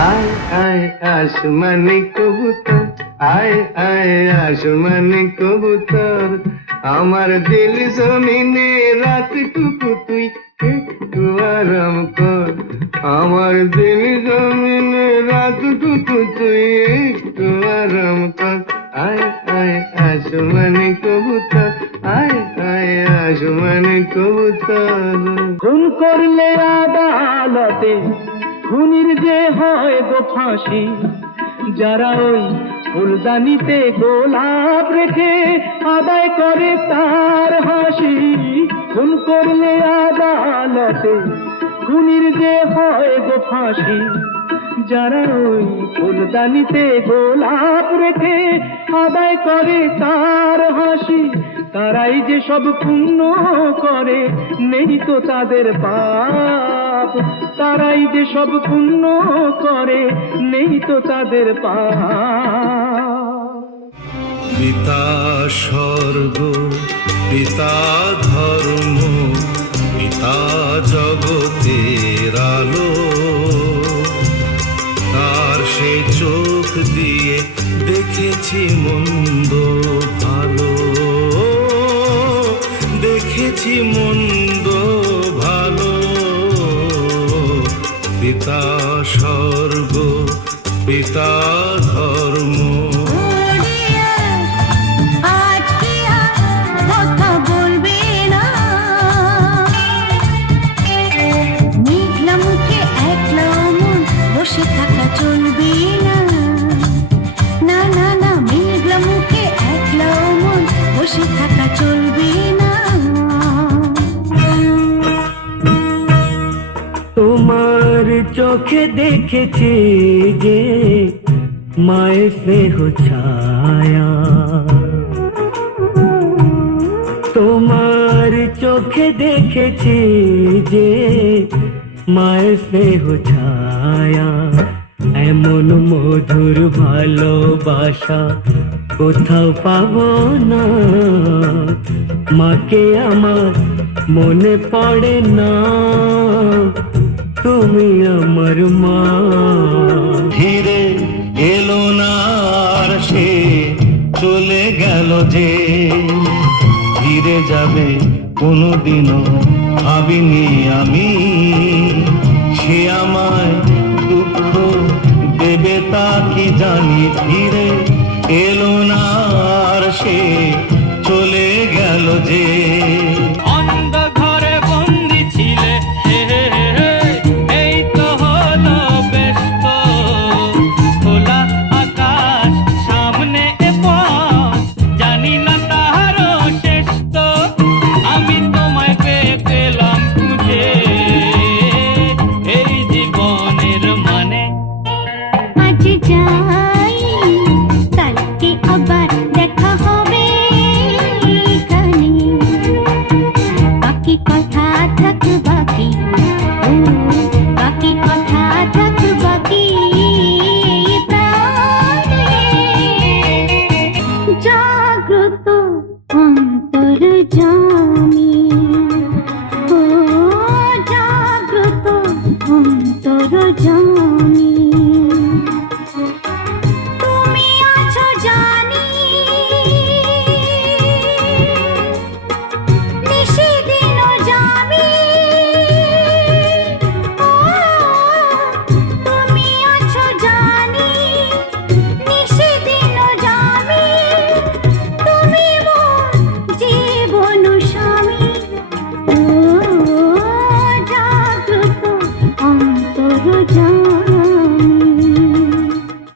आय आय आसमानी कबूतर, आय आय आसमानी कबूतर, আমার দিল জমিনে রাতটুকু তুই একটু আরাম কর, আমার দিল জমিনে রাতটুকু তুই একটু আরাম কর। আয় আয় আসমানি কবুতর, আয় আয় আসমানি কবুতর। খুন করলে আদালতে খুনির যে হয় গো ফাঁসি, যারা ওই ফুলদানিতে গোলাপ রেখে আদায় করে তার হাসি। খুন করলে আদালতে খুনির যে হয় গো ফাঁসি, যারা ওই ফুলদানিতে গোলাপ রেখে আদায় করে তার হাসি। তারাই যে সব পুণ্য করে, নেই তো তাদের পাপ। তারাই যে সব পুণ্য করে, নেই তো তাদের পাপ। পিতা স্বর্গ, পিতা ধর্ম, পিতা জগতের আলো, তার সে চোখ দিয়ে দেখেছি মন্দ ভালো, দেখেছি মন্দ ভালো। পিতা স্বর্গ, পিতা ধর্ম। বসে থাকা চলবে না, না না না, মেঘলা মুখে একলা মন বসে থাকা চলবে না। তোমার চোখে দেখেছি যে মায়ের স্নেহ ছায়া, তোমার চোখে দেখেছি যে মায়ের স্নেহ ছায়া। এমন মধুর ভালোবাসা কোথাও পাবো না, মাকে আমার মনে পড়ে না, তুমি আমার মা। ফিরে এলো না আর সে চলে গেল যে, ফিরে যাবে কোনোদিনও ভাবিনি আমি। সে আমায় দুঃখ দেবে তা কি জানি, ফিরে এলো না আর সে চলে গেল যে। অন্ধ ঘরে বন্দি ছিলে, এই তো হলো ব্যস্ত, খোলা আকাশ সামনে এ পথ, জানি না তাহারও শেষ তো। আমি তোমায় পেয়ে পেলাম খুঁজে, এই জীবনের মানে